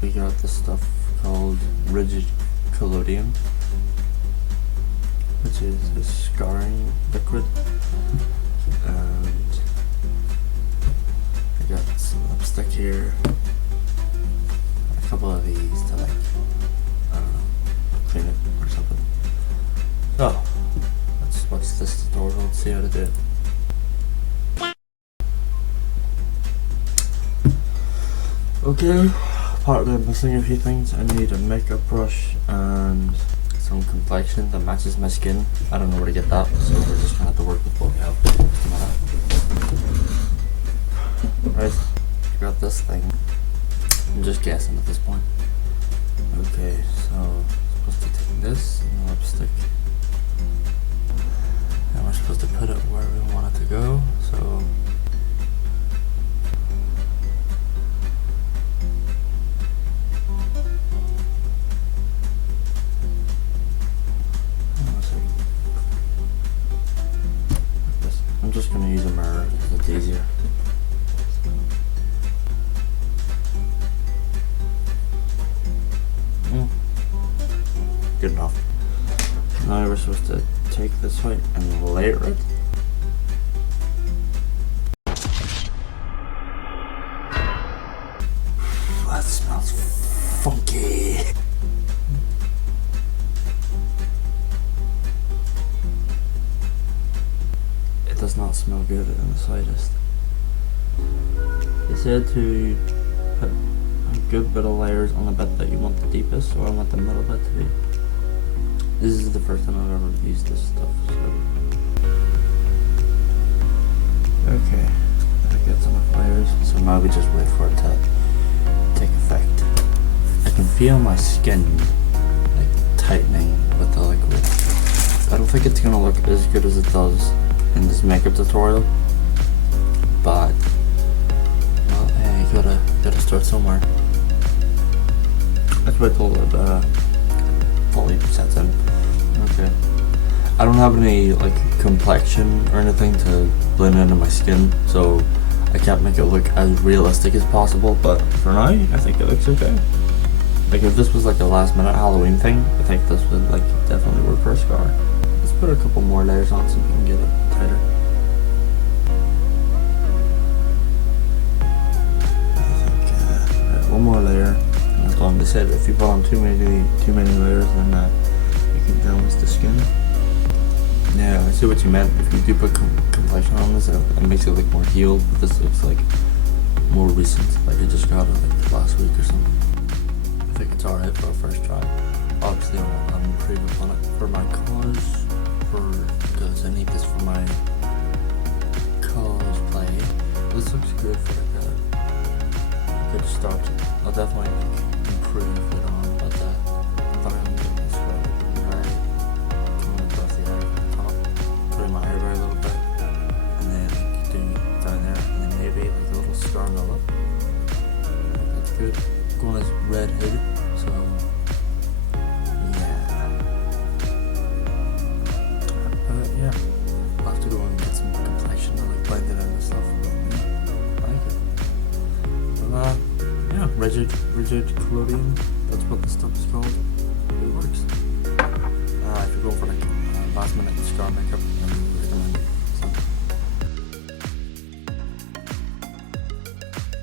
we got this stuff called Rigid Collodion, which is a scarring liquid, and I got some lipstick here, a couple of these to like, I don't know, clean it or something. So let's watch this tutorial and see how to do it. Okay, apart of missing a few things, I need a makeup brush and some complexion that matches my skin. I don't know where to get that, so we're just gonna have to work with what we have. Right, got this thing. I'm just guessing at this point. Okay, so I'm supposed to take this and the lipstick, and we're supposed to put it where we want it to go. So I'm just going to use a mirror because it's easier. Good enough. Now we're supposed to take this way and layer it. That smells funky. Does not smell good in the slightest. They said to put a good bit of layers on the bit that you want the deepest, or I want the middle bit to be. This is the first time I've ever used this stuff, so. Okay, I get some layers, so now we just wait for it to take effect. I can feel my skin like tightening with the liquid. I don't think it's gonna look as good as it does in this makeup tutorial, but well, yeah, you gotta start somewhere. That's what I told it. Fully sets in. Okay. I don't have any like complexion or anything to blend into my skin, so I can't make it look as realistic as possible. But for now, I think it looks okay. Like if this was like a last minute Halloween thing, I think this would like definitely work for a scar. Let's put a couple more layers on so we can get it tighter. I think right, one more layer. And that's all. They said if you put on too many layers, then you can damage the skin. Yeah, I see what you meant. If you do put complexion on this, it makes it look more healed. But this looks like more recent. Like I just got it like last week or something. I think it's alright for a first try. Obviously, I'll improve upon it for my cause. Because I need this for my cosplay. This looks good for like a good start. I'll definitely improve it on, but if I'm getting this right, coming across the eye from the top, putting my eyebrow a little bit, and then doing it down there, and then maybe like a little star on the lip. That's good. Going as red hood, so. Yeah, I'll have to go and get some complexion and like blend it in and stuff. But, I like it. Well, yeah, rigid collodion. That's what this stuff is called. It works. If you're going for like last minute scar makeup,